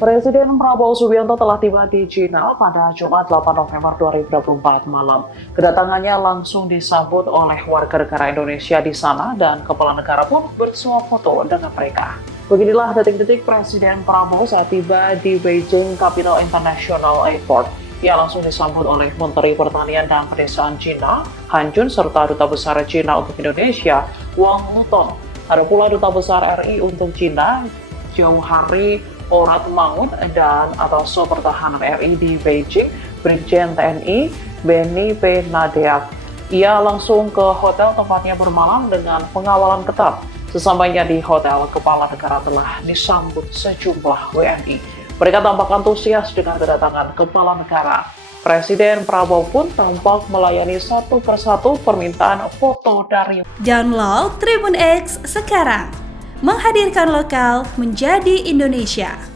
Presiden Prabowo Subianto telah tiba di Cina pada Jumat 8 November 2024 malam. Kedatangannya langsung disambut oleh warga negara Indonesia di sana dan kepala negara pun bersuap foto dengan mereka. Beginilah detik-detik Presiden Prabowo saat tiba di Beijing Capital International Airport. Ia langsung disambut oleh Menteri Pertanian dan Pedesaan Cina, Han Jun, serta Duta Besar Cina untuk Indonesia, Wang Lutong. Ada pula Duta Besar RI untuk Cina, Jauhari Orat Mangun, dan Atas Pertahanan RI di Beijing, Brigjen TNI Beni P. Nadeak. Ia langsung ke hotel tempatnya bermalam dengan pengawalan ketat. Sesampainya di hotel, kepala negara telah disambut sejumlah WNI. Mereka tampak antusias dengan kedatangan kepala negara. Presiden Prabowo pun tampak melayani satu persatu permintaan foto dari. Download Tribun X sekarang, menghadirkan lokal menjadi Indonesia.